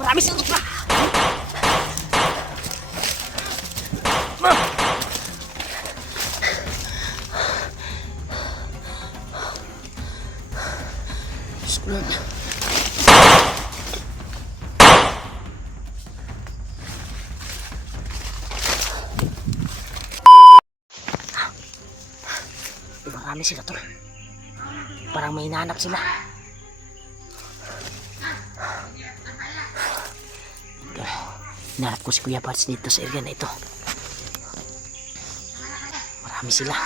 Marami sila. Squad. Marami sila tol. Parang may hinahanap sila. Hinahanap ko si Kuya Parts dito sa area na ito. Marami sila.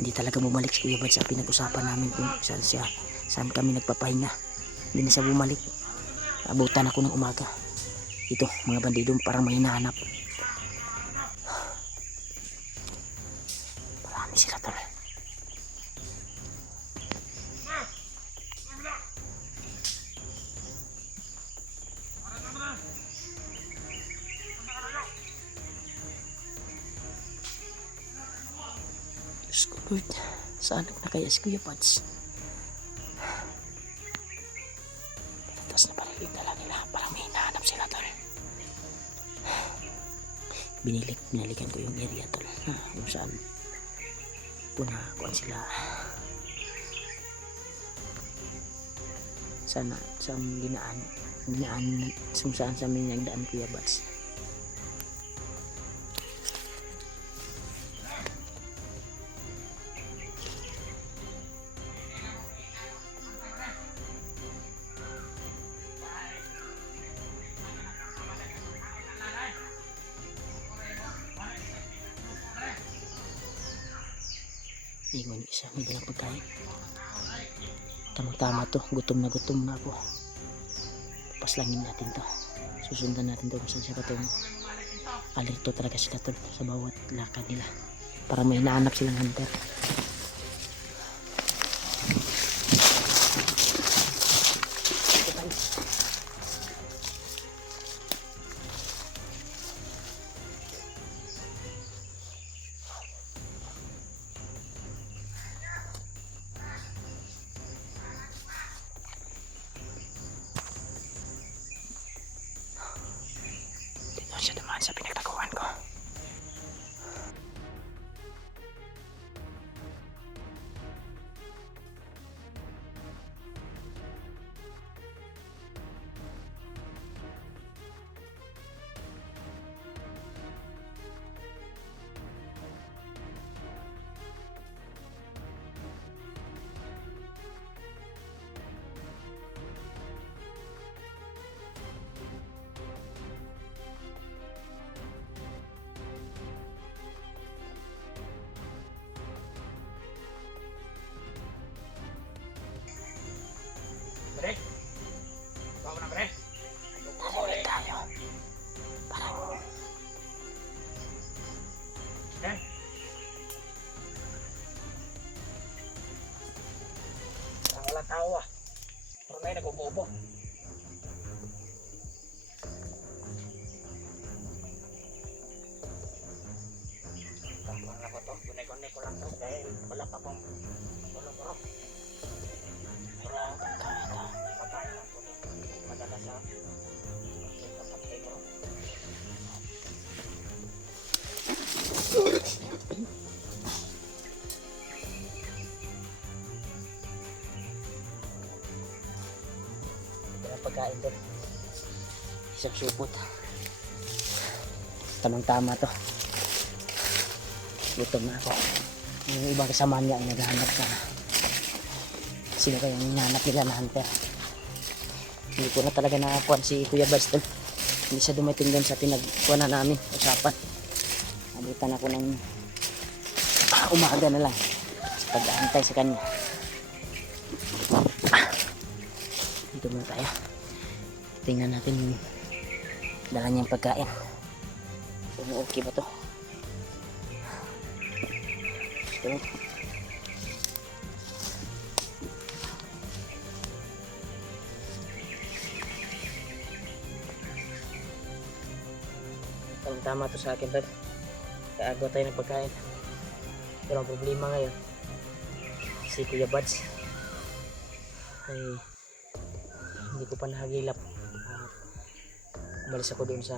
Hindi talaga bumalik si Kuya Parts sa pinag-usapan namin kung saan kami nagpapahinga. Hindi na siya bumalik. Abutan ako ng umaga. Ito, mga bandido parang may hinahanap. Marami sila tol. Diyos ko Lord, saan na kaya si Kuya Parts? Patatas na paligid na lang nila, parang may hinahanap sila tol. Binalikan ko yung area tol, kung saan punakuan sila. Sana sa ginaan kung saan sa amin nagdaan Kuya Parts. Ingon isa, may dalang pagkain. Tamang-tama to, gutom na ako. Paslangin natin to. Susundan natin to kung saan siya patungo. Alerto talaga sila to sa bawat lakad nila. Para may hinahanap silang hunter. Siya naman sa pinagtaguan ko. Bre? Bawa na bre? Nalipit tayo. Parang Parang walang tao ah. Parang may nagbububo. Tama na ko to. Kunay-kunay ko lang to dahil wala pa pong tulog-tulog. Wala kang patay lang po. Madala sa kapatay ko. pagkain doon. Isang supot. Tamang-tama to. Gutom na ako. Yung ibang kasama niya ay naghahanap ka. Sino kayong hinahanap nila na hunter? Hindi ko na talaga nakakuan si Kuya Bars doon. Hindi siya dumating doon sa pinagkuhan na namin. Usapan. Abutan ako ng umaga na lang. pag-aantay sa kanya. Dito muna tayo. Tingnan natin yung dala niyang pagkain. Kung okay ba to. Ito. Tama to sa akin, Tad. Kaagaw tayo ng pagkain. Pero ang problema ngayon, si Kuya Buds ay hindi ko pa nahagilap. Umalis ako doon sa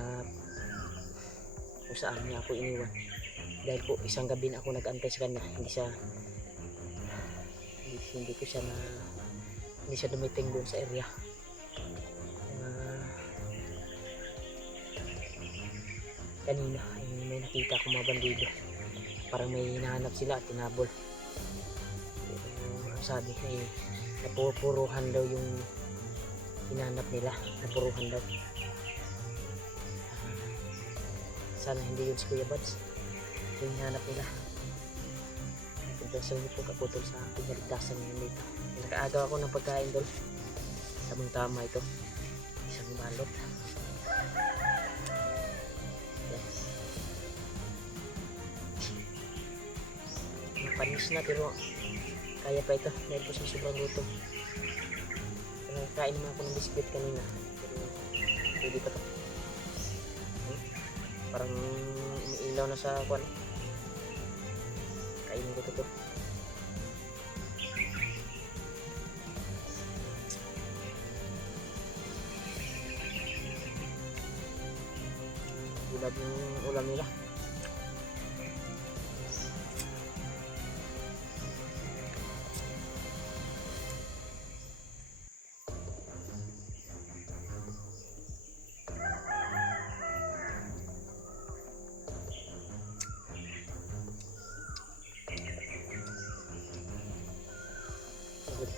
kung saan niya ako iniwan. Dahil po isang gabi na ako nag-antay sa kanya. Hindi ko siya hindi siya dumiting doon sa area. Kanina ay may nakita akong mga bandido, parang may hinahanap sila at tinabol. Sabi ay napupuruhan daw yung hinahanap nila, napuruhan daw. Sana hindi yun si Kuya Buds yung hinahanap nila. Pagdasal niyo po kaputol sa aking kaligtasan ngayon dito. Nakaagaw ako ng pagkain doon, tamang tama ito, isang balot. Panis na pero kaya pa ito dahil po sa sobrang gutom. Kain naman ako ng biscuit kanina pero pwede pa ito. Parang umiilaw na sa kwan. Kainin ko ito. Bulad yung ulam nila.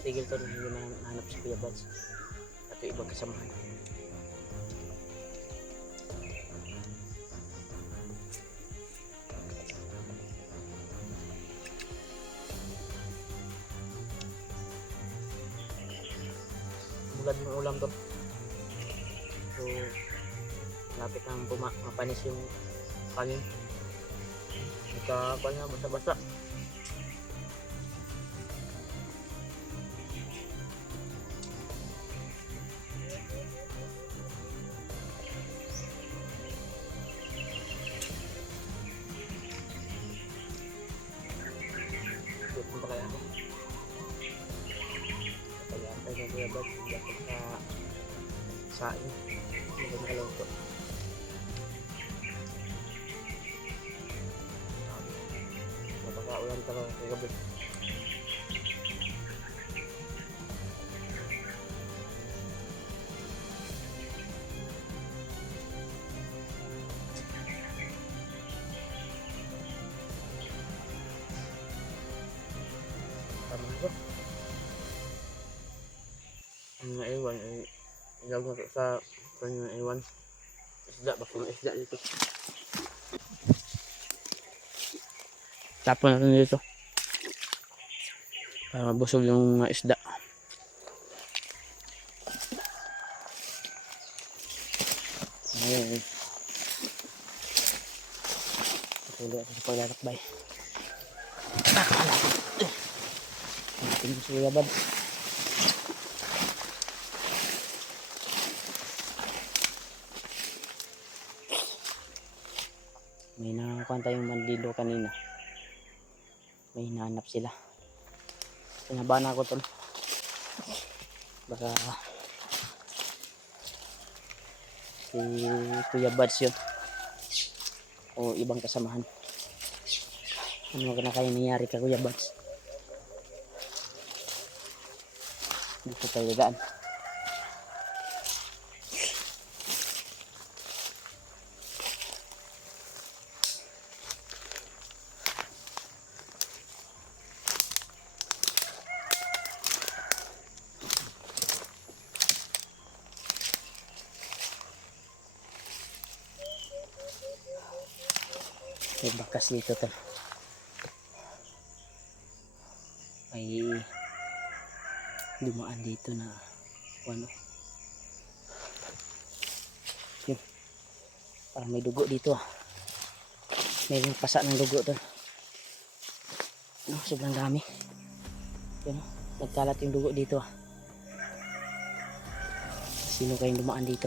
Tigil to na hindi nahanap si Kuya Buds at yung ibang kasamahan. Bulad ng ulam to, so lapit nang mapanis yung pangin. Ika na basa-basa. Gutom ba kaya ako? Kaya tayo ng Kuya Buds, hindi ako sa saing. Hindi ko nakaluto. Napaka-ulan talaga kagabi. Tama ko. Ang mga iwan ay ilagay ko sa kanyang iwan. Isda, baka mga isda dito. Tapon natin dito para mabusog yung mga isda. Ayan. Patuloy ako sa paglalakbay. Tingin si Kuya Buds. May nakakuha tayong bandido kanina. May hinahanap sila. Pinabahan ako tol. Baka si Kuya Buds yun o ibang kasamahan. Ano na kaya nangyari ka Kuya Buds? Dito tayo daan. May bakas dito tol. may dumaan dito na ano, yun, parang may dugo dito may pasa ng dugo doon. No, sobrang dami yun, nagkalat yung dugo dito sino kayong dumaan dito?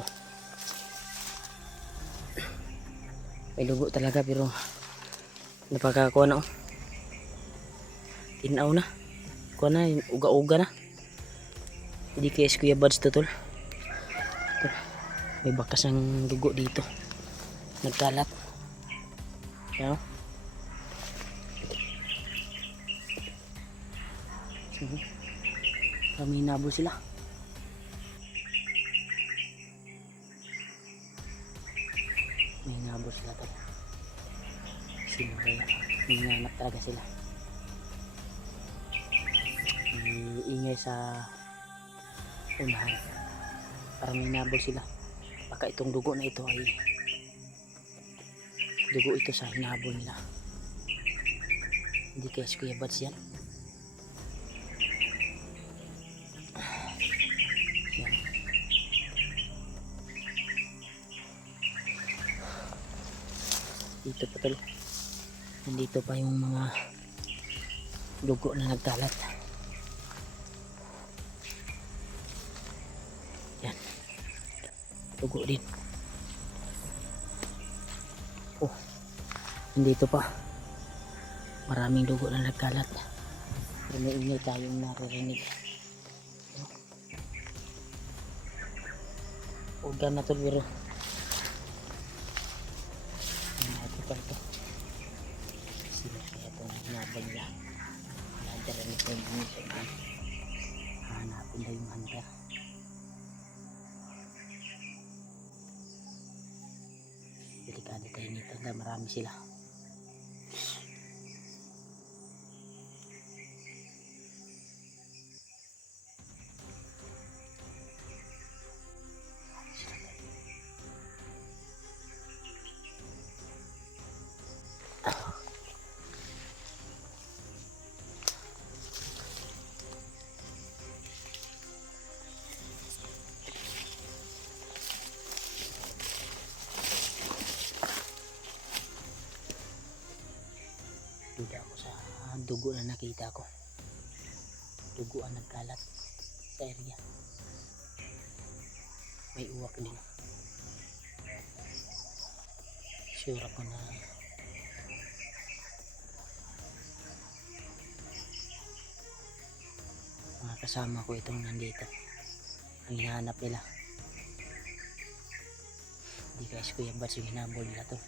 May dugo talaga pero napakakuha na tinaw na kuha na, uga-uga na. Hindi kaya si Kuya Buds to tol. May bakas ng dugo dito nagkalat yan o. Kami hinabol sila. May hinabol sila tol. Sino kaya? May hinanap talaga sila. May ingay sa unahan. Parang may hinabol sila. Baka itong dugo na ito ay dugo ito sa hinabol nila. Hindi kaya si Kuya Buds yan. Yan. Dito pa tol. Nandito pa yung mga dugo na nagkalat. Yan. Dugo din. Oh. Nandito pa. Maraming dugo na nagkalat. Pero may ingay tayong naririnig. Ugan na tol pero ito pa ito. Sino kaya ito hinabal nila? Nagdaranig ko yung ingay. Hanapin daw yung hunter. Delikado tayo nito na marami sila. Duda ako sa dugo na nakita ko. Dugo ang nagkalat sa area. May uwak din. Sure ako na mga kasama ko itong nandito. Ang hinahanap nila. Hindi guys, Kuya Buds yung hinabol nila to.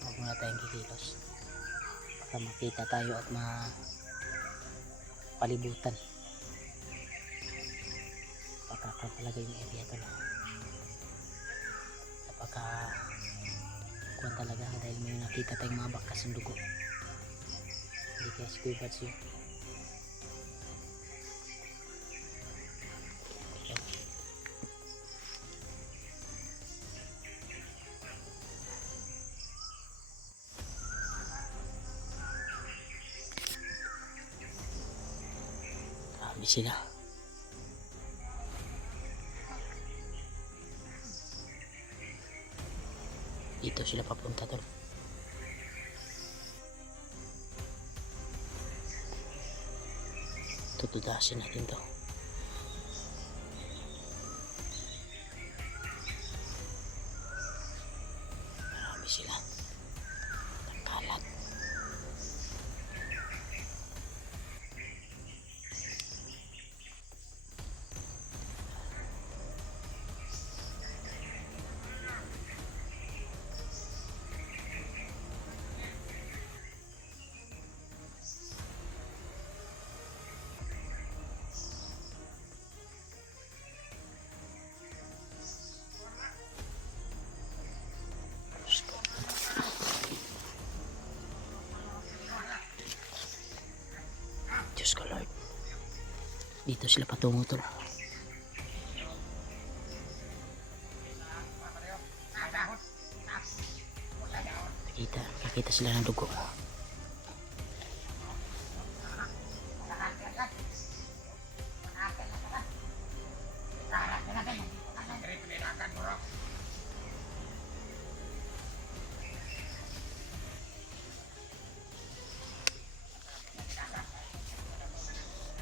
Huwag muna tayong kikilos baka makita tayo at mapalibutan. Pakaka talaga yung area to. Napaka kuwan talaga dahil may nakita tayong mga bakas ng dugo. Hindi kaya si Kuya Buds yun. Dami sila. Dito sila papunta tol. Tutudasin natin to. Marami sila. Nagkalat. Diyos ko Lord. Dito sila patungo tol. Nakita sila ng dugo.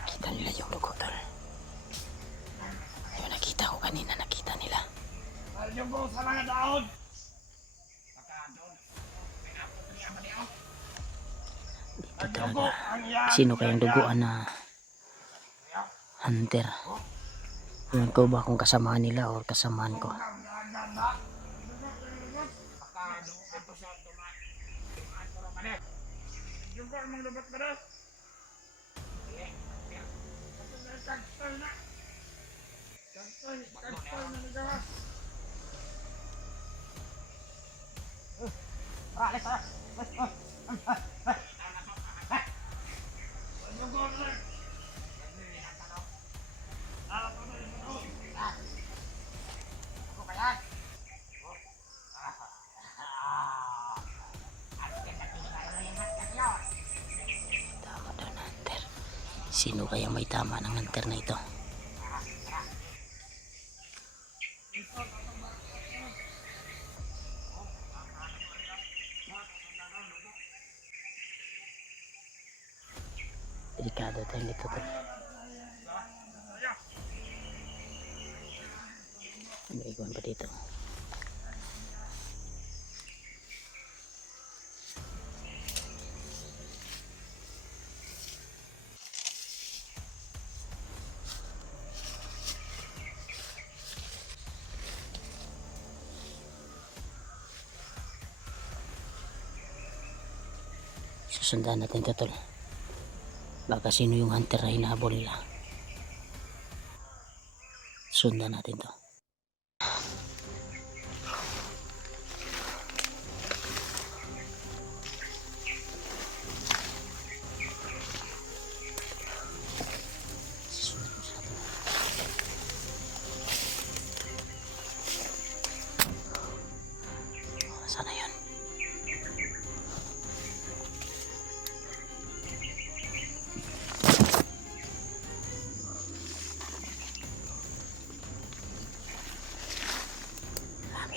Kita nila yung dugo, tol. Yung nakita ko kanina, nakita nila. Yung ko sa mga daon. Dito talaga. Sino kayang duguan na hunter? Ewan ko ba kung kasamahan nila o kasamahan ko. Tama daw na hunter. Sino kaya may tama ng hunter na ito? Delikado tayo dito, tol. May iguan pa dito. Susundan natin ito, tol. Baka sino yung hunter na hinahabol nila. Sundan natin to. Sana yun.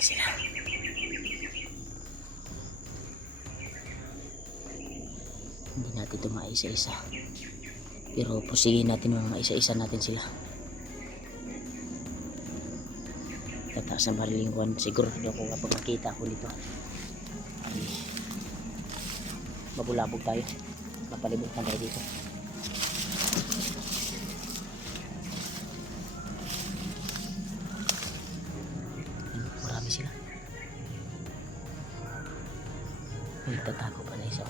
Sila. Hindi natin ito maisa-isa, pero pusigin natin mga maisa-isa natin sila. Tataas ang bariling kuwan. Siguro ako kapag makita ko nito ay mabulabog tayo, mapalibutan tayo dito. Sila. May tatago pa na isa.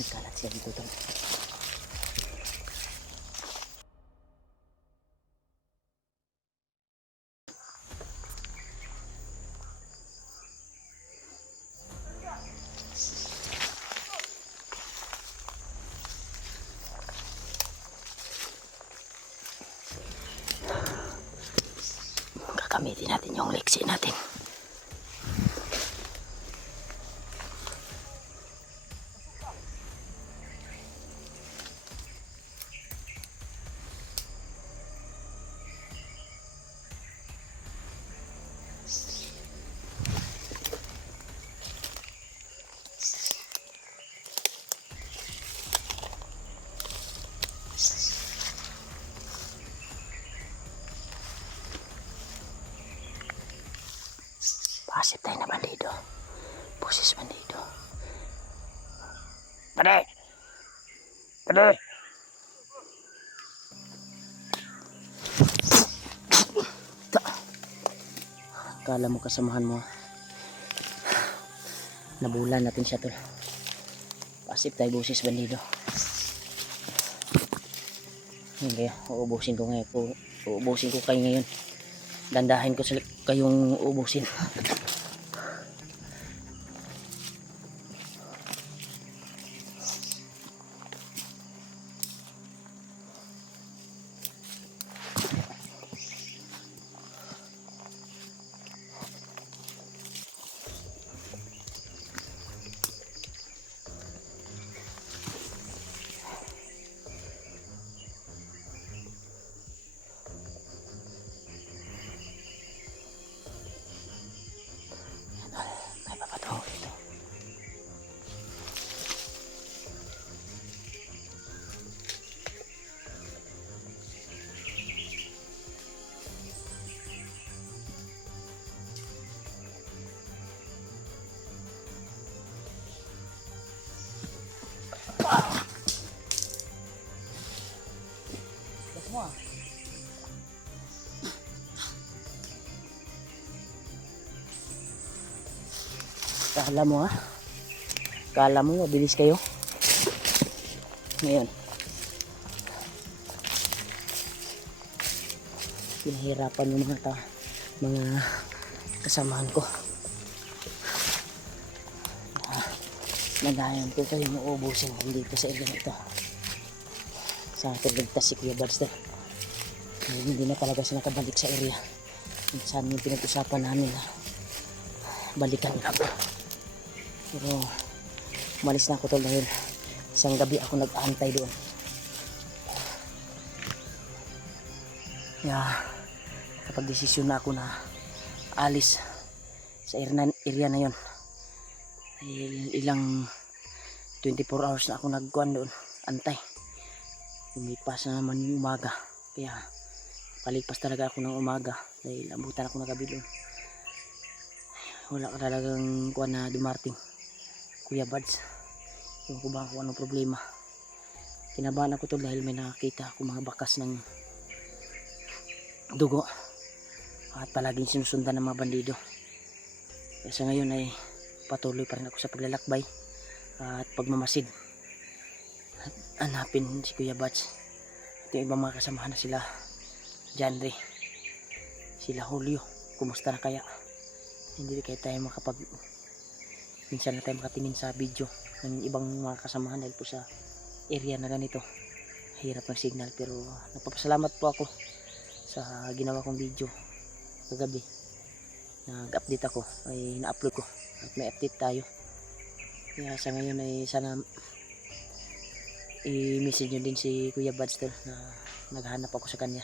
Nagkalat siya dito, tol. Gagamitin natin yung leksi natin. Pasip tayo na bandido. Boses bandido. Pade! Pade! Kala mo kasamahan mo. Nabulan natin siya tol. Pasip tayo boses bandido. Hindi, uubusin ko ngayon. Uubusin ko kayo ngayon. Dandahin ko kayong uubusin. May papatungo dito. Semua. Kala mo ha? Kala mo mabilis kayo? Ngayon. Pinahirapan yung mga kasamahan ko. Nagayan ko kayo mauubusin dito sa area ito. Sa akin ligtas si Kuya Badster. Hindi na talaga siya nakabalik sa area. Saan yung pinag-usapan namin na balikan na ako. Pero umalis na ako tol dahil isang gabi ako nag-aantay doon. Kaya kapag desisyon na ako na alis sa area na yon, ilang 24 hours na ako nagkuhan doon, antay. Lumipas na naman yung umaga. Kaya palipas talaga ako ng umaga dahil abutan ako ng gabi doon. Wala ka talagang kuhan na dumarating, Kuya Bads. Ewan ko ba kung anong problema. Kinabahan ako to dahil may nakakita ako mga bakas ng dugo at palaging sinusundan ng mga bandido. Kaya sa ngayon ay patuloy pa rin ako sa paglalakbay at pagmamasid at hanapin si Kuya Bads at yung ibang mga kasamahan na sila Janre, sila Julio. Kumusta na kaya? Hindi kaya tayo minsan na tayo makatingin sa video ng ibang mga kasamahan dahil po sa area na ganito hirap ng signal. Pero napapasalamat po ako sa ginawa kong video kagabi. Nag-update ako, ay na-upload ko at may update tayo. Kaya sa ngayon ay sana i-message nyo din si Kuya Badster na naghanap ako sa kanya.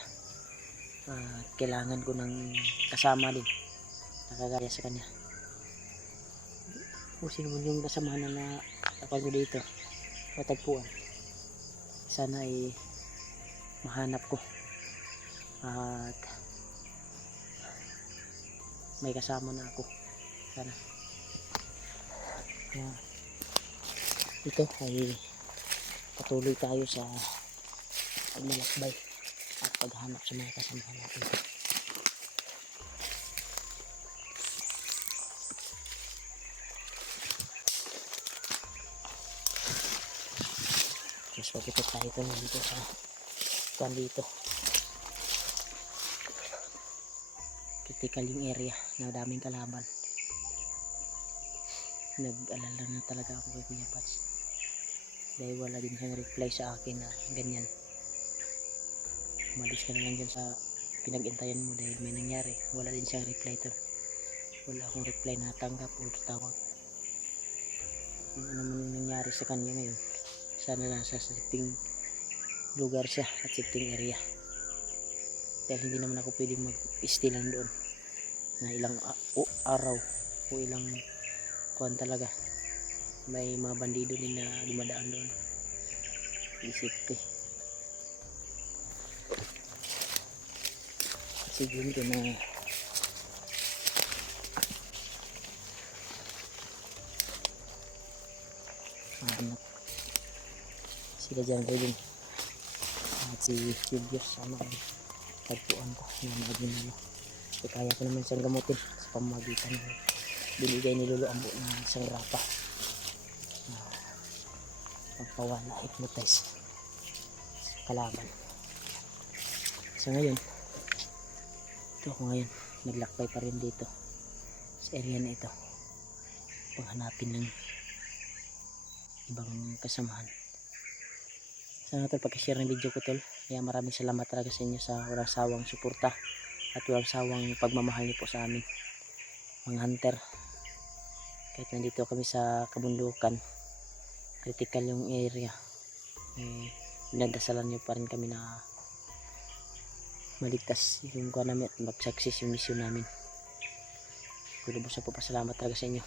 Kailangan ko ng kasama din nakagaya sa kanya. Kung sino mo yung kasamahan na nakapag ko dito matagpuan, sana ay mahanap ko at may kasama na ako sana. Ito ay patuloy tayo sa paglalakbay at paghanap sa mga kasamahan natin. Mas pagkita tayo dito sa kuan dito. Critical yung area na daming kalaban. Nag-alala na talaga ako kay Kuya Pats dahil wala din siyang reply sa akin na ganyan. Umalis ka na lang dyan sa pinag-intayan mo dahil may nangyari. Wala din siyang reply to. Wala akong reply na tanggap o tawag. Ano naman yung nangyari sa kanya ngayon, sana lang sa safety lugar siya at safety area dahil hindi naman ako pwedeng mag-istilan doon na ilang araw o ilang kuhan talaga. May mga bandido din na dumadaan doon. Isipte kasi ganito na sila dyan rin. At si Julius, ano ay tagpuan ko na maging nila. So, kaya ko naman siyang gamutin sa pamamagitan ng binigay ni Lolo Ambo ng isang rapa na pagpawala, hypnotize sa kalaban. So ngayon, ito ako ngayon, naglakbay pa rin dito sa area na ito panghanapin ng ibang kasamahan. Sana tol, pag-share ng video ko tol. Kaya maraming salamat talaga sa inyo sa walang sawang suporta at walang sawang pagmamahal niyo po sa amin mga hunter. Kahit nandito kami sa kabundukan, critical yung area, nagdasalan niyo pa rin kami na maligtas yung kuha namin at mag-success yung mission namin. Lubos na po pasalamat talaga sa inyo.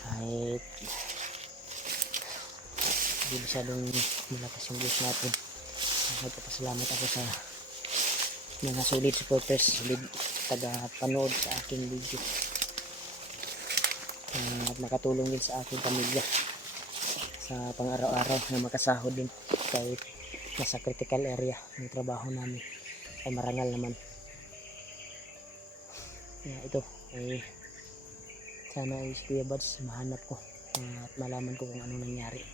Kahit hindi masyadong malakas yung views natin, nagpapasalamat ako sa mga solid supporters, solid taga-panood sa aking video, at nakatulong din sa aking pamilya sa pang-araw-araw na makasahod din kahit nasa critical area ng trabaho namin ay marangal naman. Ito ay sana ay si Kuya Buds mahanap ko at malaman ko kung ano nangyari.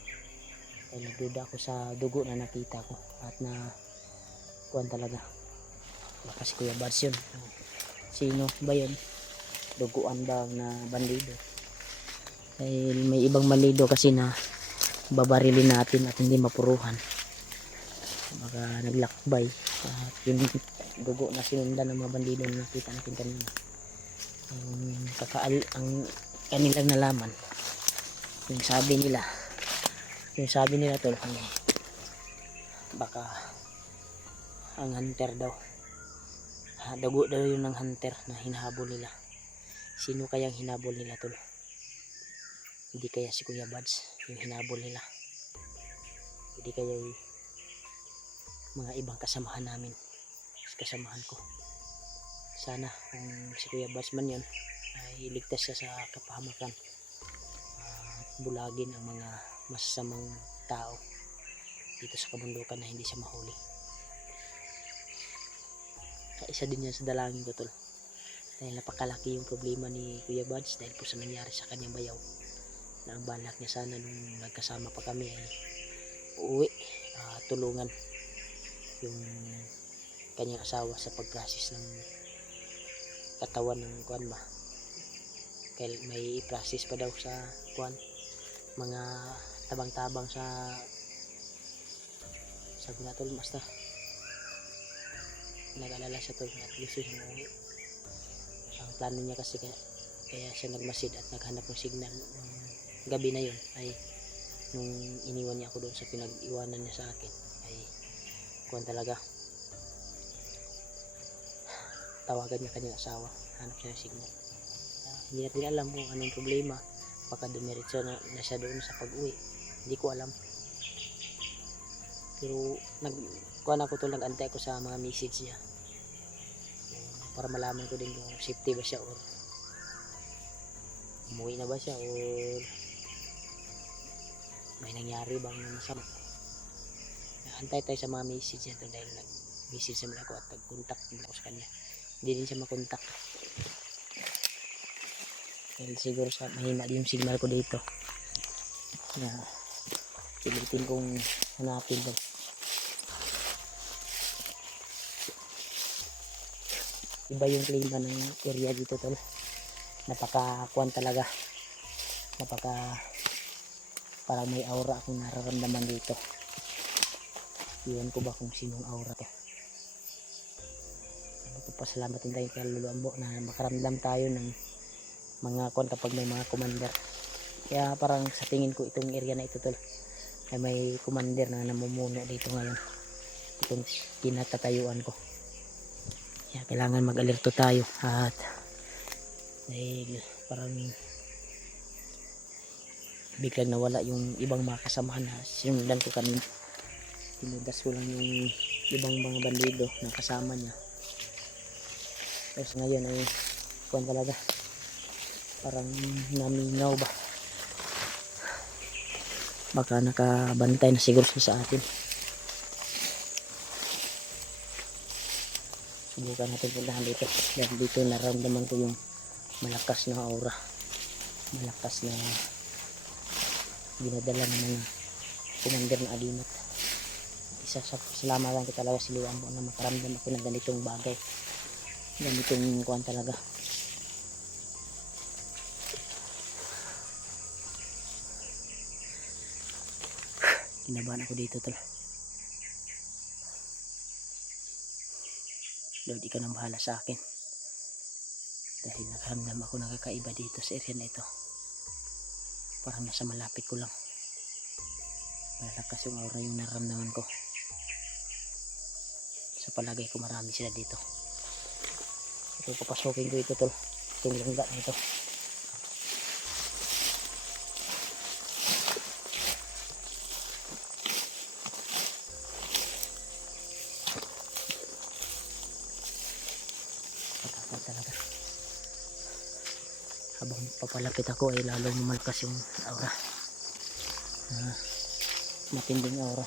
Ay nagduda ako sa dugo na nakita ko at na kuwan talaga baka si Kuya Buds yun. Sino ba yun? Duguan daw na bandido. Dahil may ibang bandido kasi na babarilin natin at hindi mapuruhan, baka naglakbay at yung dugo na sinundan ng mga bandido na nakita natin kanina ang kanilang nalaman. Yung sabi nila tol, baka ang hunter daw, dugo daw yun ng hunter na hinahabol nila. Sino kayang hinabol nila tol? Hindi kaya si Kuya Buds yung hinabol nila? Hindi kaya yung mga ibang kasamahan namin, kasamahan ko? Sana kung si Kuya Buds man yun ay iligtas siya sa kapahamakan at bulagin ang mga masasamang tao dito sa kabundukan na hindi siya mahuli. Isa din yan sa dalangin ko tol, dahil napakalaki yung problema ni Kuya Buds dahil po sa nangyari sa kanyang bayaw, na ang balak niya sana nung nagkasama pa kami ay uuwi, tulungan yung kanyang asawa sa pag-process ng katawan ng kuwan ba, kaya may i-process pa daw sa kuwan, mga tabang-tabang sa sabi na tol, basta nag-alala siya tol at gusto siya umuwi. Ang plano niya kasi kaya siya nagmasid at naghanap ng signal gabi na yun ay nung iniwan niya ako doon sa pinag-iwanan niya sa akin ay kuwan talaga, tawagan niya kanyang asawa, hanap siya ng signal. Hindi natin alam kung anong problema, baka dumiretso na siya doon sa pag-uwi, hindi ko alam. Pero kuwan ako tol, nag-antay ako sa mga message niya para malaman ko din kung safety ba siya or umuwi na ba siya or may nangyari bang masama. Antay tayo sa mga message niya dahil nag-message naman ako at nag-contact ako sa kanya. Hindi din siya makontak dahil siguro sa mahina din yung signal ko dito. Pilitin kong hanapin doon. Iba yung klima ng area dito tol, napaka-kuwan talaga, parang may aura akong nararamdaman dito. Iwan ko ba kung sinong aura to. Pasalamat din tayo kay Lolo Ambo na makaramdam tayo ng mga kuwan kapag may mga commander. Kaya parang sa tingin ko itong area na ito tol ay may commander na namumuno dito ngayon, itong kinatatayuan ko. Kaya kailangan mag-alerto tayo at dahil parang biglang nawala yung ibang mga kasamahan na sinundan ko kanina. Tinudas ko lang yung ibang mga bandido na kasama niya. Tapos ngayon ay kuwan talaga, parang namingaw ba. Baka nakabantay na siguro siya sa atin. Subukan natin puntahan dito. Dahil dito naramdaman ko yung malakas na aura. Malakas na dinadala ng mga commander na agimat. Isa sa salamatan ko talaga si Liwambo na makaramdam ako ng ganitong bagay. Ganitong kuwan talaga. Kinabahan ako dito tol. Lord, ikaw nang bahala sa akin. Dahil nakaramdam ako ng kakaiba dito sa area na ito. Parang nasa malapit ko lang. Malalakas yung aura yung naramdaman ko. Sa palagay ko marami sila dito. Ito papasukin ko ito tol. Itong langga na ito. Patapad talaga. Habang papalapit ako ay lalong lumalakas yung aura. Matinding aura.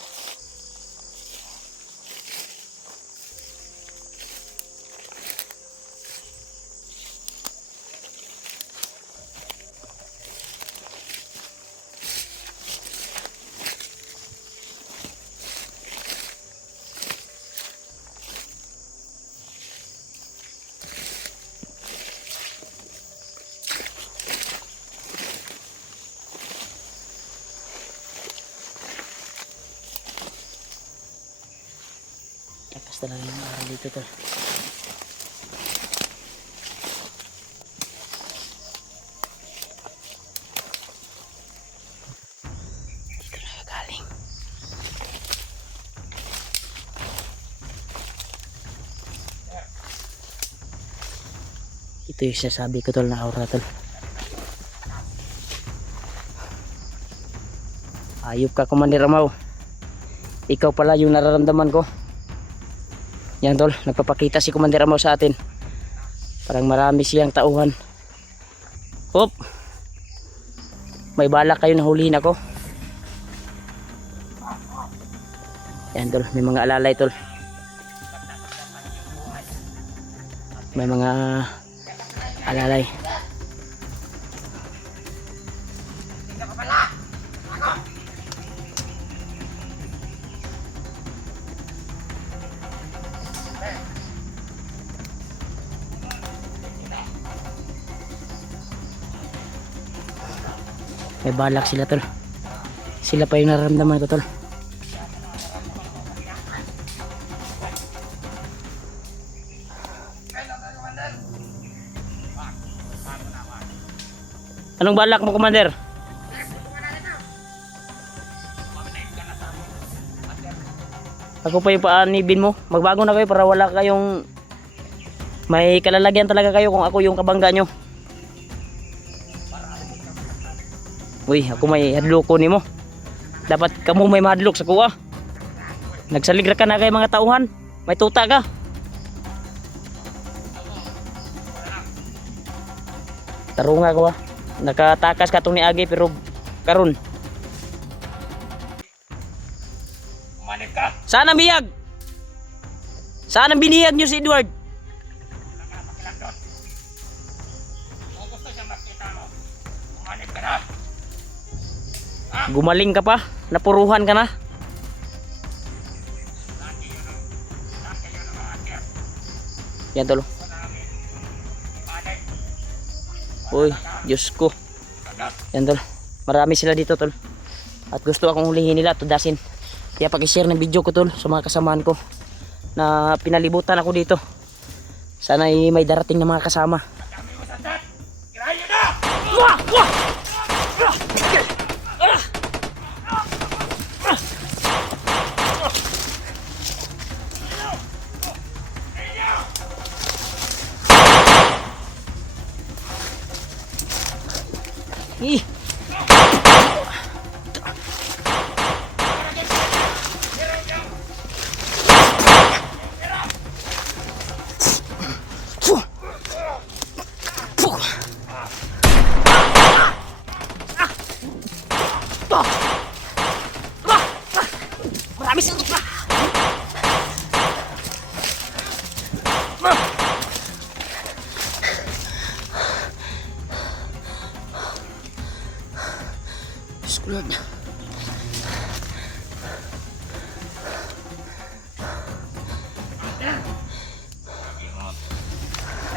Lakas talaga yung aura dito tol. Dito na galing. Ito yung sasabi ko tol na aura tol. Ayop ka Commander Amaw. Ikaw pala yung nararamdaman ko. Yan tol, nagpapakita si Commander Amaw sa atin. Parang marami siyang tauhan. Hop! May balak kayo na hulihin ako. Yan tol, may mga alalay tol. May mga alalay. May balak sila tol. Sila pa yung nararamdaman ko tol. Anong balak mo Commander? Ako pa yung paanibin mo. Magbago na kayo para wala kayong may kalalagyan talaga kayo kung ako yung kabangga nyo. Uy, ako may hadloko ni mo. Dapat kamu may mahadlok sa kuha. Nagsaligra ka na kay mga tauhan. May tuta ka. Tarunga ko ha. Nakatakas ka itong ni Agi pero karon. Manip ka! Saan ang biyag? Saan ang biniyag nyo si Edward? Nakapakilap doon. Kung gusto siya makita mo, manip ka na! Gumaling ka pa? Napuruhan ka na? Yan tol. Uy, Diyos ko. Yan tol. Marami sila dito tol. At gusto akong hulihin nila to dasin. Kaya pag-share ng video ko tol sa mga kasamahan ko na pinalibutan ako dito. Sana may darating na mga kasama. Wah! Wah! Ih. Fuh. Fuh. Ah.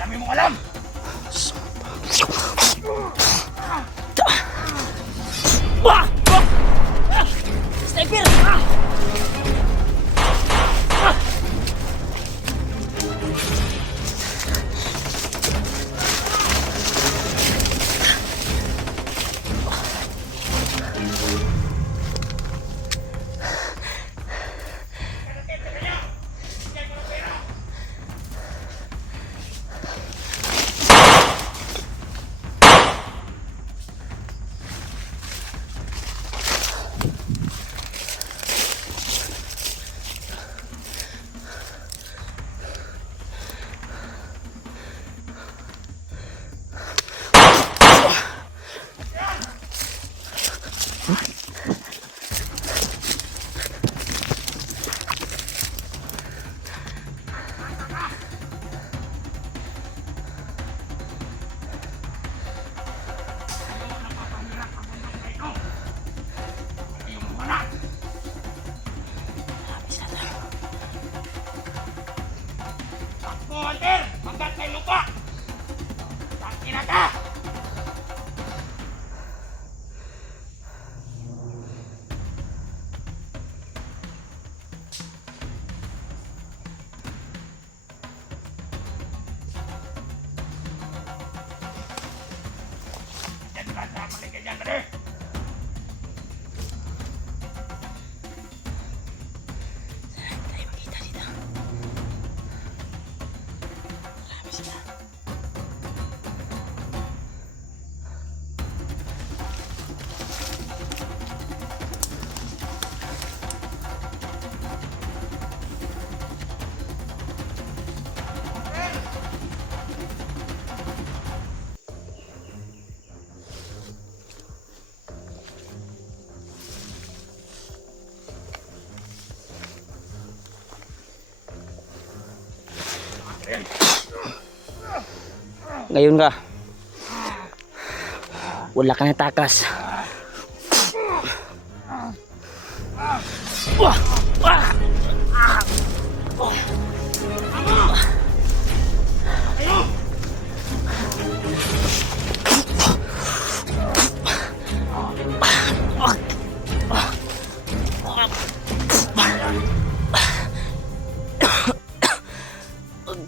Dami mong alam! Wah! Sniper! Hunter! Hanggat may lupa! Tangina ka! Diyan ka sa paligid yan, dali! Tayo makita dito. Marami sila. Ngayon ka. Wala ka na takas. Wah! Wah!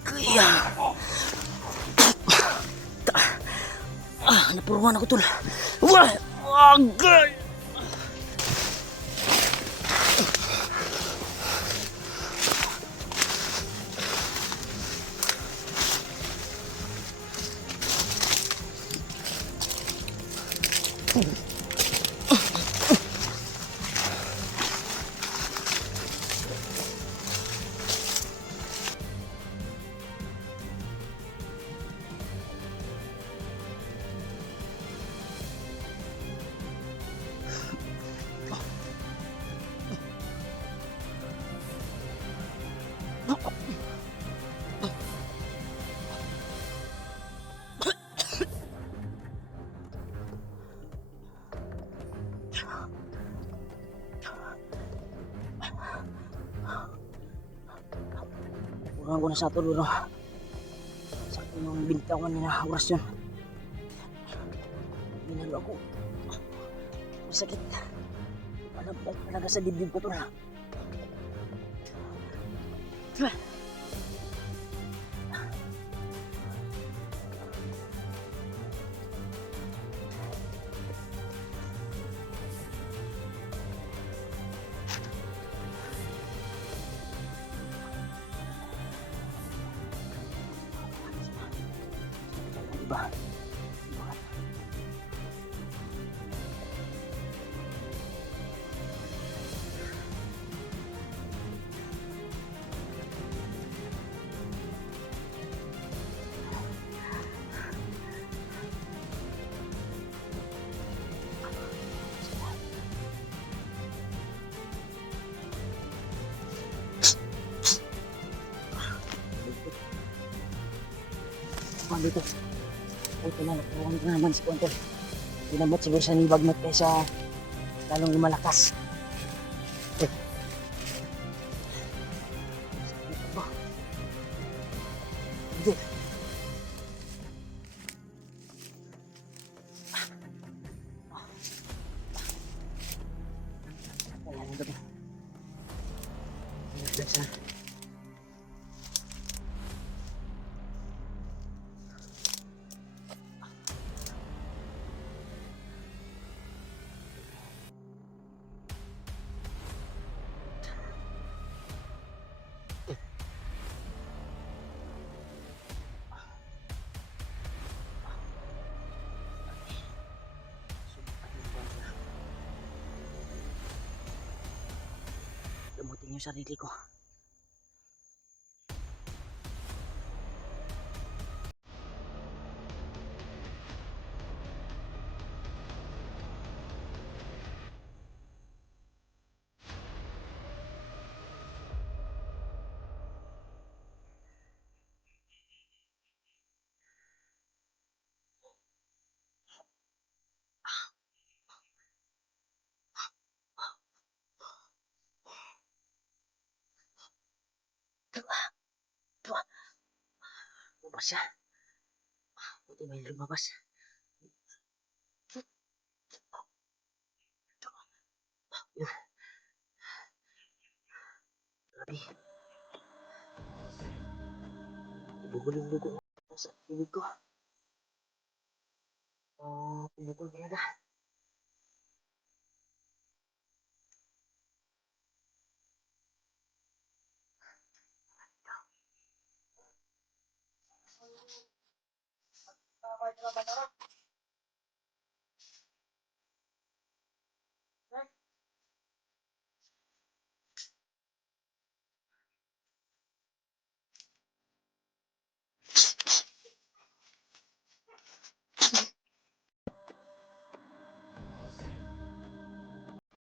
Kaya. Napuruan ako tol. Wah! Agay! Kurang ko na sa tulo, no? Sakto yung bintawan nila, oras yun. Binalo ako. Masakit. Palabdag talaga sa dibdib ko to, na. Diba? Dito. Ito na, nakuha naman si Kontel. Pinamot siguro sa nibagmat kaysa lalong lumalakas. Hindi. yung sarili ko. Lumabas siya. Buti may lumabas. Yun. Grabe. Ibubulong-lugo sa bibig ko. Pinagol talaga.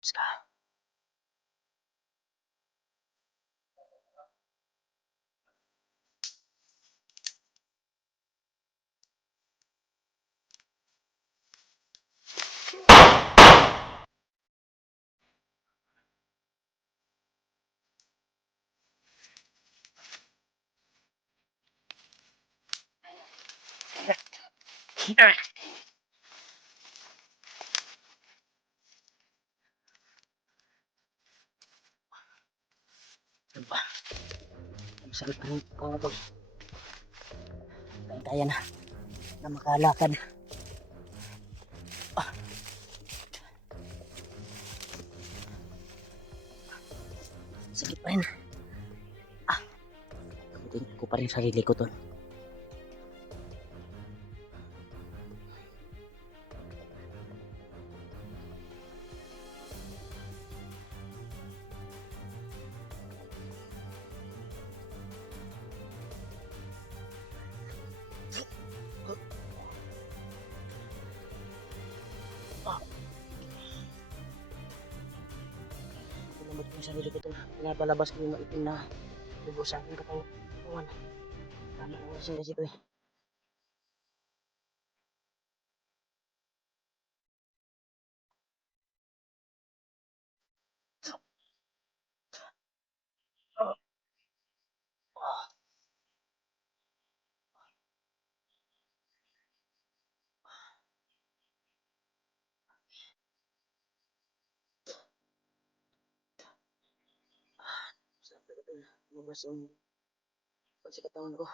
Ska. Ano ba? Ang sakit pa rin ko ito. Kaya na makalakad. Sakit pa rin. Kamutin ko pa rin sarili ko to. Pinamot ko yung sarili ko to. Pinapalabas ko yung maitim na dugo sa aking katawan. Tama ang oras kasi ito eh. Sabi ko ito. Lumabas yung pagsikataon ko.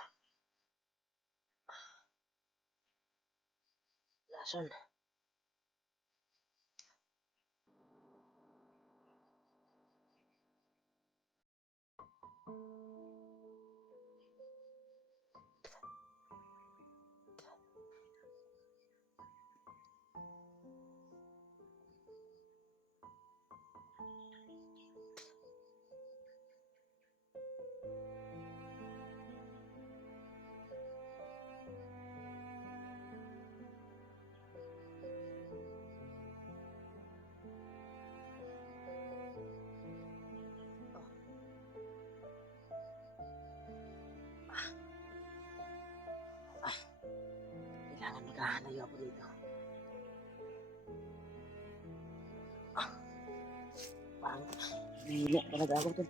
Lason. Kailangan magkahalayo ako dito. Parang hihila talaga ako dun.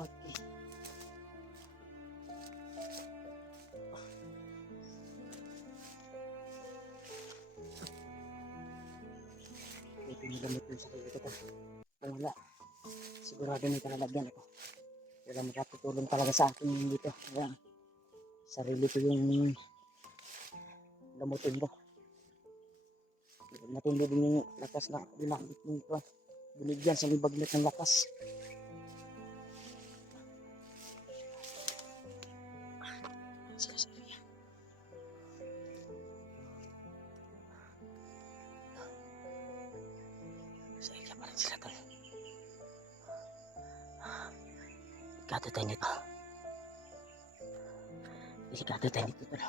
Okay. May pinigamit yung sarili ko to. Kung wala, sigurado may kalalagyan ako. Wala makatutulong talaga sa akin dito. Kaya sarili ko yung gamutin ko. Matindi din yung lakas na binakit nito. Binigyan sa libaglit ng lakas. Sorry. Sa ilya pa rin sila tol. Delikado tayo nito. Delikado tayo nito tol.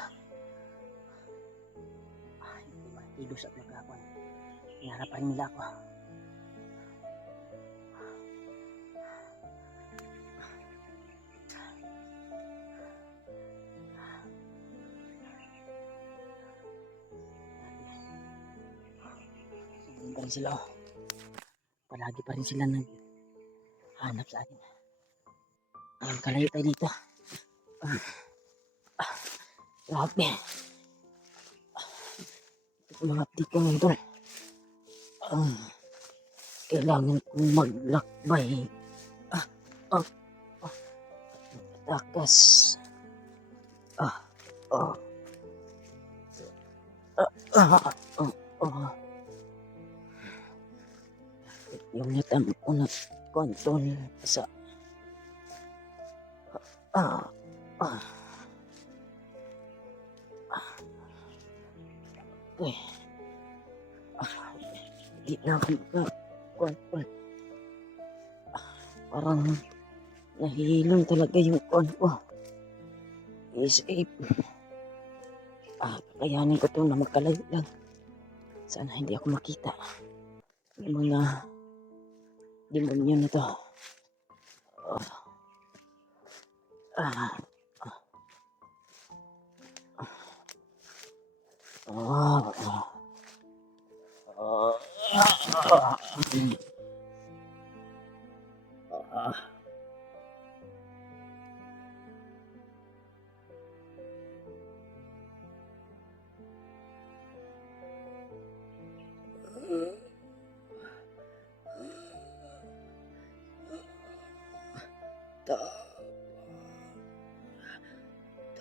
Hindi makilos at magkakon. Hinarapan nila ako. Hindi pa rin sila. Palagi pa rin sila naghanap sa atin. Kalayo tayo dito. Grabe. Ito mga update ko ngayon tol. Kailangan kong maglakbay. Takas. Ah, ah, yung natam ko na kontrol sa okay. Hindi na ako kontrol. Parang nahihilong talaga yung kon ko. Escape. Kakayanin ko to na magkalayo lang. Sana hindi ako makita. Yung mga demonyo na to.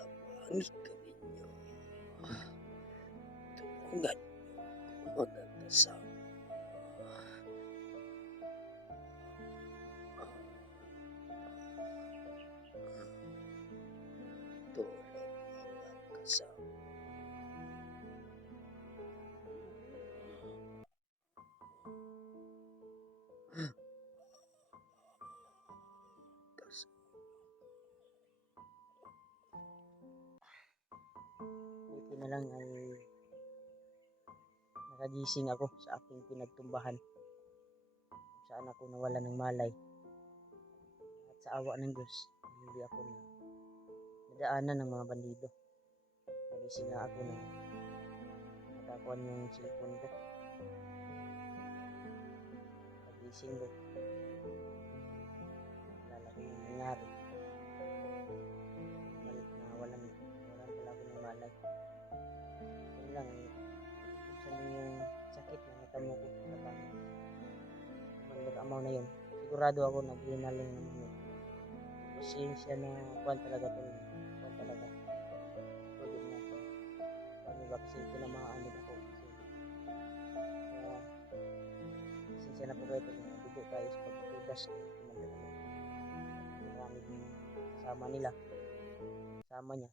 Tapangi ka ninyo. Tulungan ko mag-atasama. Tulong mag-kasama. Buti na lang ay nakagising ako sa aking pinagtumbahan. Saan ako nawala ng malay. At sa awa ng Diyos, hindi ako nadaanan ng mga bandido. Nagising na ako na natakuan yung cellphone ko. Nagising ko. Wala ko yung nangyari. Balik na walang pala ako ng malay. Yun lang, minsan yung sakit na natamo ko sa pangit. Kumandog amaw na yun. Sigurado ako naghinaling naman yun. Pasensya na kuwan talaga ito. Kuwan talaga. Tulog na ito. Kami ba kasi pinamaanid ako. Kaya, pasensya na po kayo ito. Dugo tayo sa pagtugas ko. Kumandog amaw. Marami din kasama nila. Kasama niya.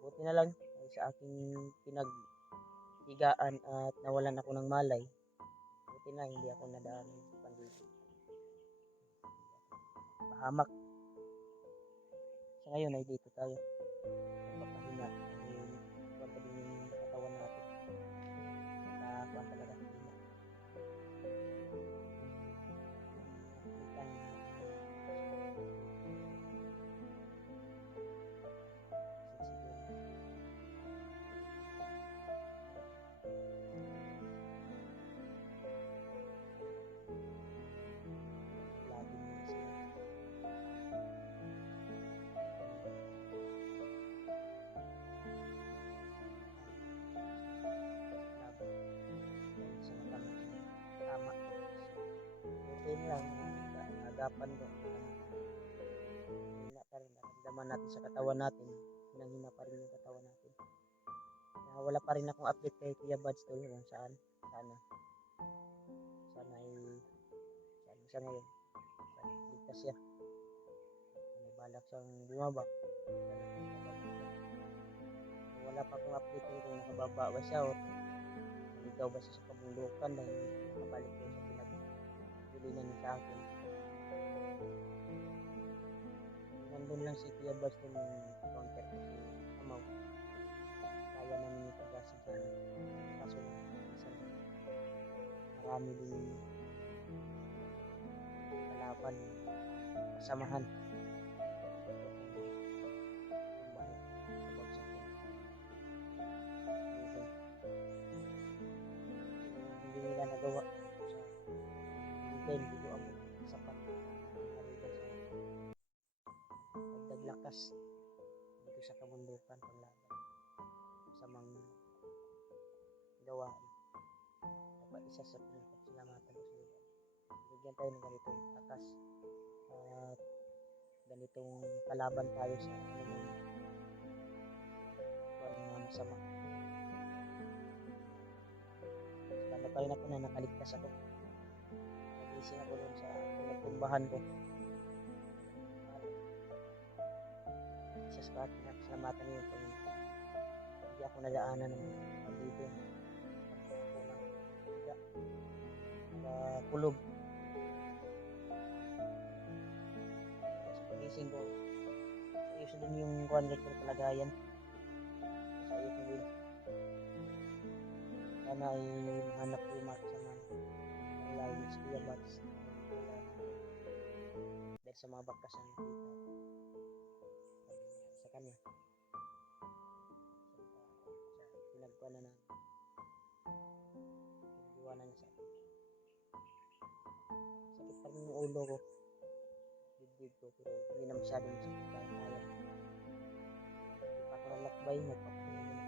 Buti na lang sa aking pinaghigaan at nawalan ako ng malay. Buti na hindi ako nadaan sa pandito. Pahamak. Sa ngayon ay dito tayo. Papahinga. Kuwan pa din yung katawan natin. Kuwan talaga. Hina. Tama. Yun lang, agapan ko. Hina pa rin, naramdaman natin sa katawan natin. Hinang-hina pa rin yung katawan natin. Wala pa rin akong update kay Kuya Buds tol kung saan. Sana ay saan siya ngayon. Ligtas siya. May balak siyang bumaba. Wala pa akong update kung nakababa ba siya o naligaw ba siya sa kabundukan dahil nakabalik ko sa pinag-bilinan niya sa akin. nandun lang si Kuya Bas dun yung counter ko si Amaw. Kaya namin yung pag-asig sana. Kaso lang, minsan marami din yung kalaban, kasamahan. Gusto kong tumbahin, kabagsak yun. Reason. Yung hindi nila nagawa sa legal, dito ang sapat. Nariban sa dagdag lakas dito sa kabundukan panglaban sa mga gawain. Dapat isa sa pinakasalamatan ko sa lugar. Bigyan tayo ng ganitong lakas at ganitong kalaban tayo sa anumang mga masama. Salamat pa rin ako na nakaligtas ako. Nagising ako dun sa pinagtumbahan ko. Isa sa pinakasalamatan niyo kung hindi ako nadaanan ng pag-ibig. Ako ng higa, nakakulog. Sa pagising ko, sa ayos din yung contact ko kalagayan. Sa ayos din. Sana ay hanap ko yung mga kasamahan. Lalo sa Kuya Bats. Dahil sa mga bakasan na nakita sa kanya. Sa pinagkuhan na namin. Pinag-iwanan niya sa akin. Sakit pa rin yung ulo ko. Dibdib ko. Pero hindi na masyadong masakit. Kaya. Hindi pa ako nalakbay. Nagpapahinga na ako.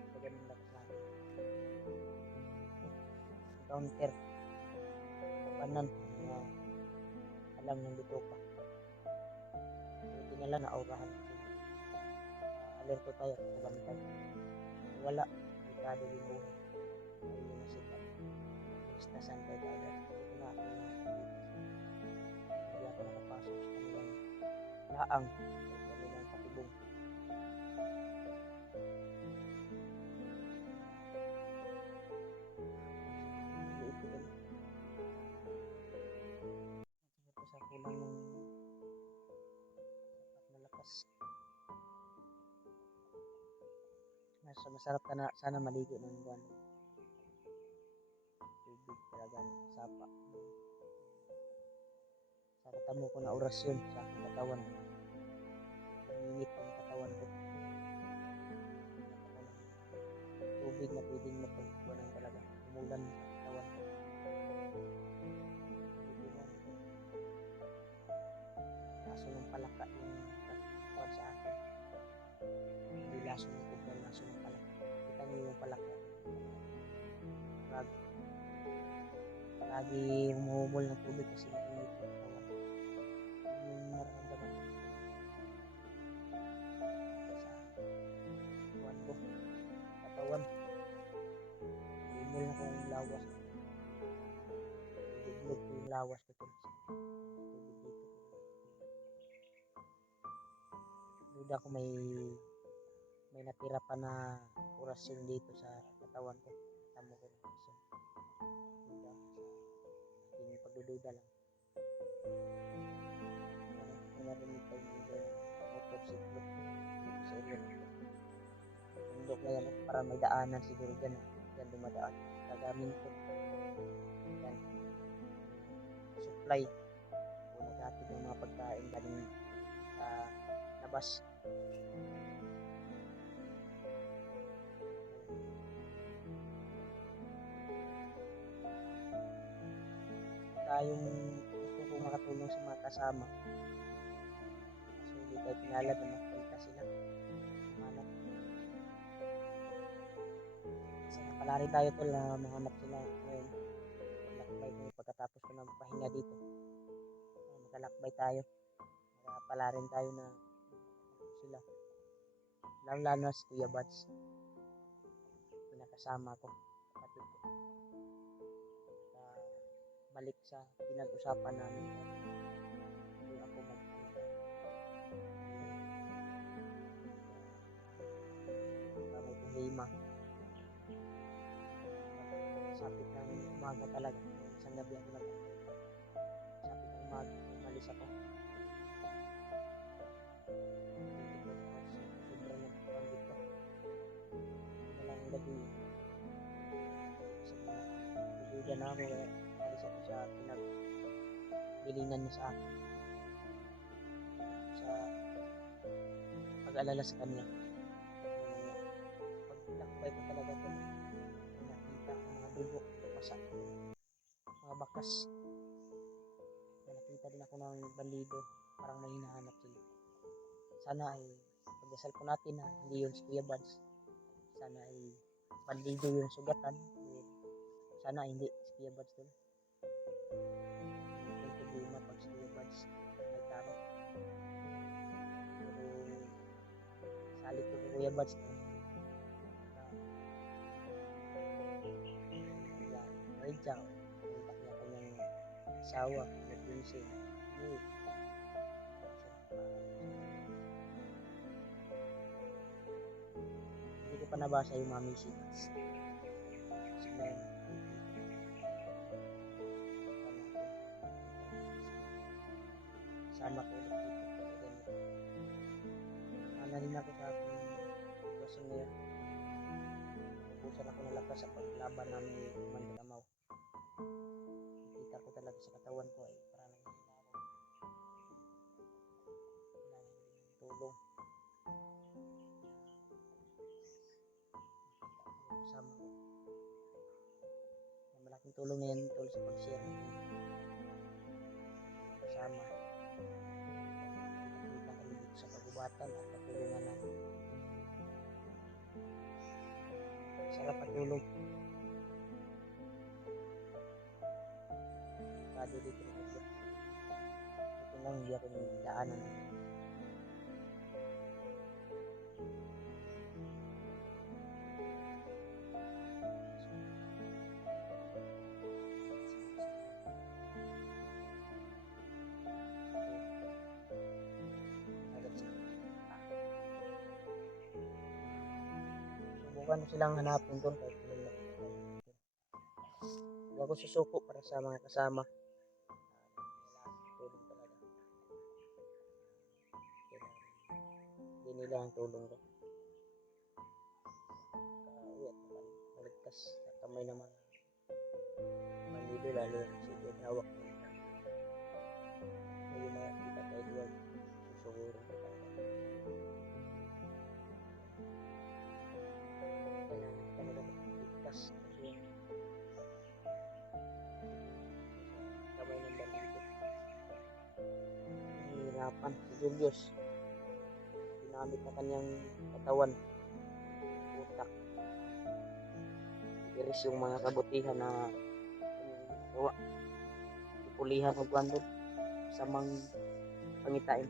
Ito ganun lakas natin. Counter. Kapanan. Alam ng dito pa. Buti na lang na-aurahan kasi alerto tayo at nabantay. Wala. Delikado yung buhay. Ay yung nasikat. Listasan tayo agad. Ito na ako yung hindi ako nakapasok sa kanilang laang. Sa kanilang patibong. Ito lang. Ito sa kulang ng sapat na lakas. Nasa masarap ka na sana maligo ng buwan. Tubig talaga sapa. Sa katamo ko na orasyon sa aking katawan. Nanginit ang katawan ko. Tubig na pwedeng mapagbuwanan talaga. Umulan sa katawan ko. Laso ng palaka yung katawan sa akin. Hindi laso ng tubig, laso ng palaka. Kita niyo yung palaka. Palagi humuhumol ng tubig kasi mainit yung katawan. Yung nararamdaman ko sa katawan ko. Katawan. Humul na ko yung lawas. Duglog ko yung lawas ko sa tubig dito. Duda ko may natira pa na orasyon dito sa katawan ko. Tamo ko na orasyon. Duda sa aking pagdududa lang. May narinig tayo ng autopsy group dito sa area nito. Bundok na yan para may daanan siguro dyan. Dyan dumadaan. Gagamin ko. Yan. Supply. O naghatid ng mga pagkain galing sa labas. Tayong gusto kong makatulong sa mga kasama. Kasi hindi tayo pinalad na makita sila. Mahanap. Kasi napalari tayo tol na mahanap sila ngayon. Makalakbay kami pagkatapos ko na pahinga dito. Makalakbay tayo. Nakapalarin tayo na sila. Lalo na si Kuya Bats. Pinakasama ko. Kapatid ko. Balik sa pinag-usapan namin. Doon ako magpunta. May problema. Sapit ng umaga talaga. Isang gabi ako nag-antay. Sapit ng umaga. Umalis ako. gabi. Sa mga kaibigan na ako, alis ako sa pinagbilinan niya sa akin. Sa pag-alala sa kanya. Paglakbay ko talaga ito, nakita ang mga dugo, pasa, mga bakas. Nakita din ako ng bandido, parang may hinahanap sila. Sana ay pagdasal po natin na hindi yun si Kuya Buds. Sana ay bandido yung sugatan. Sana ay hindi si Kuya Buds doon. Yung problema pag si Kuya Buds may taro. Pero salit ko kay Kuya Buds na ay dyan. Kontak niya kanyang asawa, nag-insay. Hindi ko pa nabasa yung mga messages. Sila yung sama ko ulit dito. Ano rin ako sa aking sitwasyon ngayon. Pupusan ako ng lakas sa paglaban namin ni Commander Amaw. Nakita ko talaga sa katawan ko ay parang tulong. Kasama ko. Malaking tulong na yan tol sa pag-share. Kasama. Nakita kami dito sa kagubatan at natulungan namin. Sarap patulog. Kado dito na ito. Ito lang hindi ako yung daanan. Subukan mo silang hanapin doon kahit hindi ako susuko para sa mga kasama. Tulong talaga. Hindi nila ang tulong ko. Uwi at maligtas sa kamay ng mga bandido lalo si Edward hawak ng yung mga kita kay Edward susugurin ko talaga. Kailangan ka talaga maligtas kasi kamay ng bandido. Hirapan si Julius. Ginamit na kanyang katawan, utak. Iris yung mga kabutihan na gawa. Ipulihan o gwandod sa mga pangitain.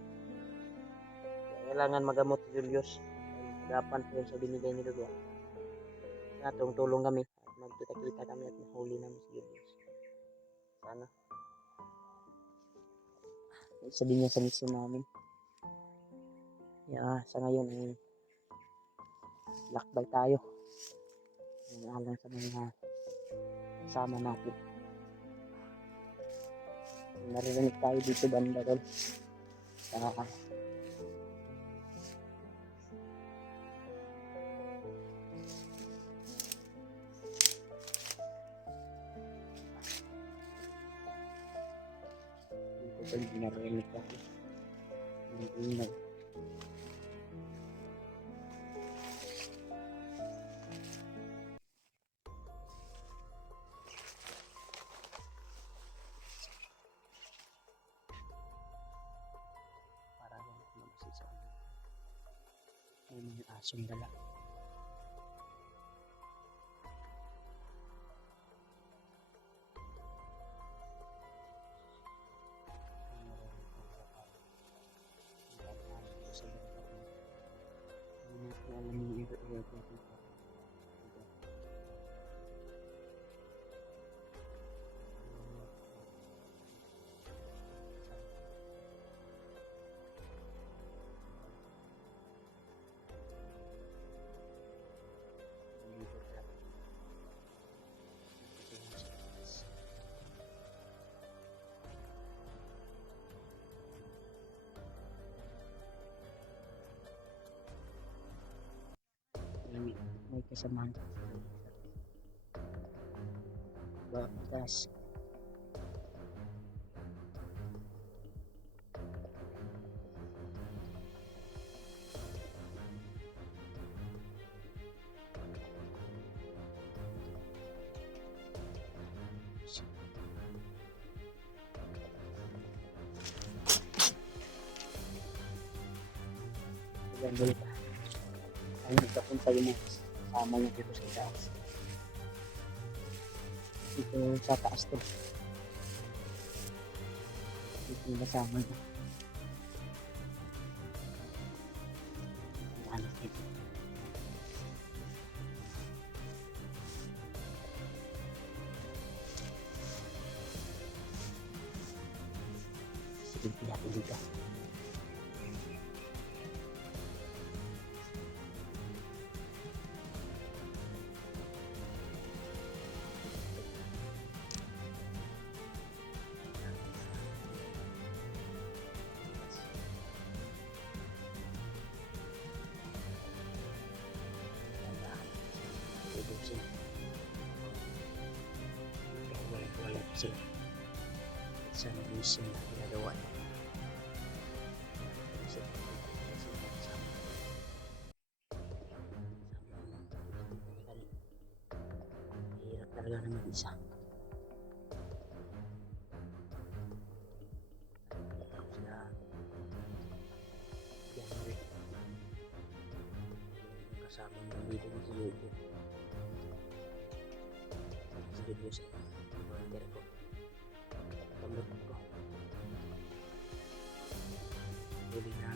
Kailangan magamot si Julius. Hirapan po yun sa binigay ni Lulu. Natong tulong kami at magkita-kita kami at nahuli namin si Julius. Sana. Sabihin niya sa miso namin. Sa ngayon ay lakbay tayo. Alang sa mga kasama natin. Narinig tayo dito banda doon. Dito doon narinig tayo. Ang ingay. May mga asong dala. Hindi natin alam yung iro-iro dito. may kasamahan. Bakas. Ganda pa. Ay, nagkapunta yung mga kasama niya dito sa taas. Dito sa taas to. Dito yung kasama niya. Ano dito? Sige, natin dito. Wala pa sila sa mission na ginagawa niya. Hirap talaga na mag-isa. Sila January kasama ng video ni si Yoyo. Si Yoyo sa volunteer ko. Pamot ko. Huli na,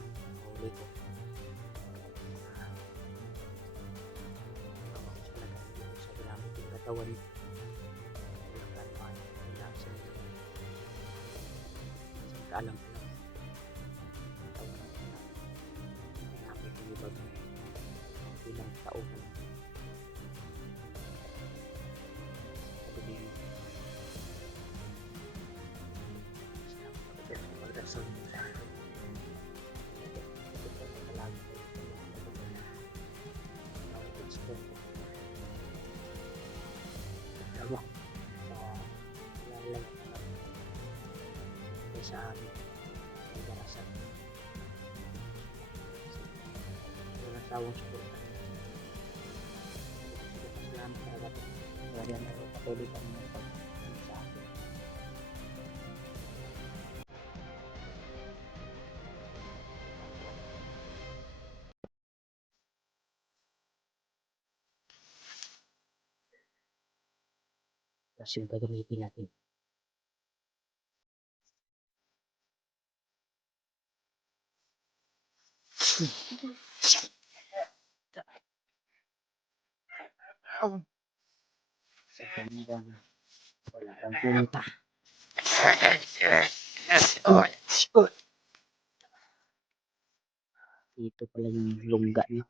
huli ko. Sa ginamit yung katawan. Walang kanuan. Wala sa kaalam-alam. Katawan ang ginamit yung ibang ilang taon. Sa amin ang darasan walang sawang suporta. Salamat talaga po. Wala yan ako patuloy pa naman sa akin. Tapos yung gagamitin natin. Sa ganda na wala kang punta. Dito pala yung lungga niya.